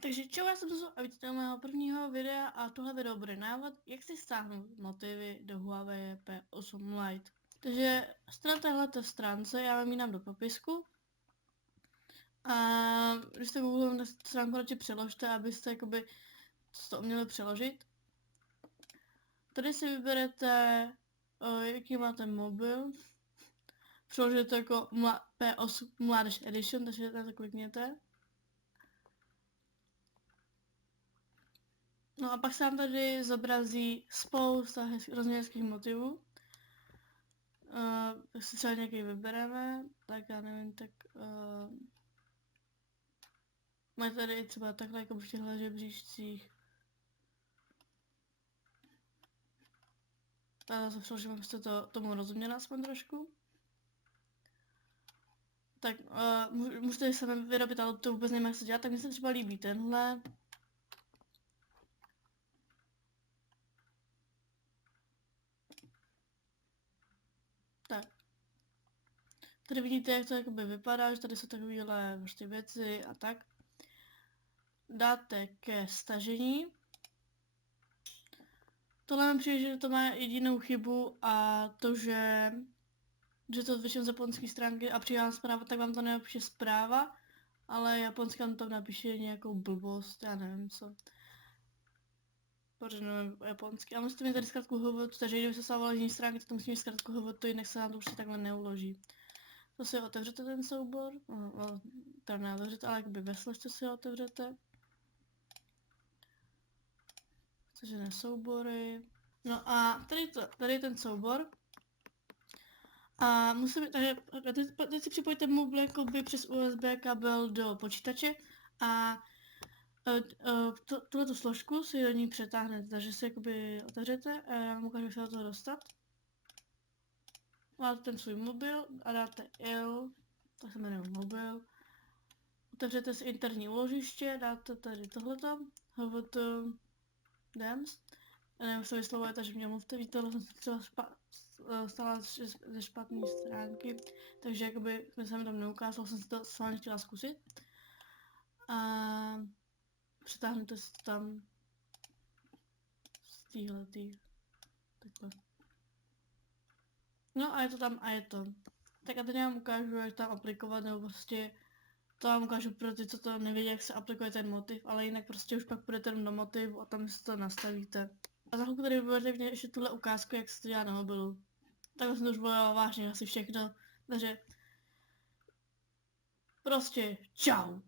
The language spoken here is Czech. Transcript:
Takže čau, já jsem Zuzu a vítejte u mého prvního videa a tohle video bude návod, jak si stáhnout motivy do Huawei P8 Lite. Takže na téhleté stránce já vám ji dám do popisku a když jste googlem stránku radši přeložte, abyste jakoby to uměli přeložit. Tady si vyberete, jaký máte mobil, přeložíte to jako P8 Mládež Edition, takže na to klikněte. No a pak se nám tady zobrazí spousta hrozně hezkých motivů. Tak si třeba nějaký vybereme, tak já nevím, tak máte tady třeba takhle jako v těchto žebříčcích. Tak zase přeložím, abyste tomu rozuměli aspoň trošku. Tak můžete si sami vyrobit, ale to vůbec nevím, jak se dělat, tak mně se třeba líbí tenhle. Tak. Tady vidíte, jak to jakoby vypadá, že tady jsou takovéhle prostě věci a tak. Dáte ke stažení. Tohle mi přijde, že to má jedinou chybu a to, že to většinou z japonské stránky a přijde zpráva, tak vám to nenapíše zpráva, ale japonská vám to napíše nějakou blbost, já nevím co. Protože nevím japonsky. A musíte mít tady zkrátku HVT, takže kdyby se stávala jiný stránky, tak to musí mít zkrátku HVT, jinak se nám to určitě takhle neuloží. To si otevřete ten soubor, teda neotevřete, ale jakoby ve složce si ho otevřete. Takže ne soubory. No a tady je ten soubor. A musíme, takže teď si připojíte mobil jakoby přes USB kabel do počítače a tuhletu složku si do ní přetáhnete, takže si jakoby otevřete a já vám ukážu, jak se do toho dostat. Máte ten svůj mobil a dáte L, tak se jmenuje mobil. Otevřete si interní úložiště, dáte tady tohleto, HVT DEMS. Já nevím, jak se vyslovuje, takže mě mluvte, víte, tohle jsem třeba stala ze špatné stránky, takže jakoby jsem tam neukázal, jsem si to sám chtěla zkusit. A přetáhnete si to tam z téhletý, takhle. No a je to tam a je to. Tak a teď já vám ukážu, jak tam aplikovat, nebo prostě to vám ukážu pro ty, co to nevědí, jak se aplikuje ten motiv, ale jinak prostě už pak půjdete do motivu a tam si to nastavíte. A za chvilku tady budete vidět ještě tuhle ukázku, jak se to dělá na mobilu. Takhle jsem to už volila vážně asi všechno, takže prostě čau.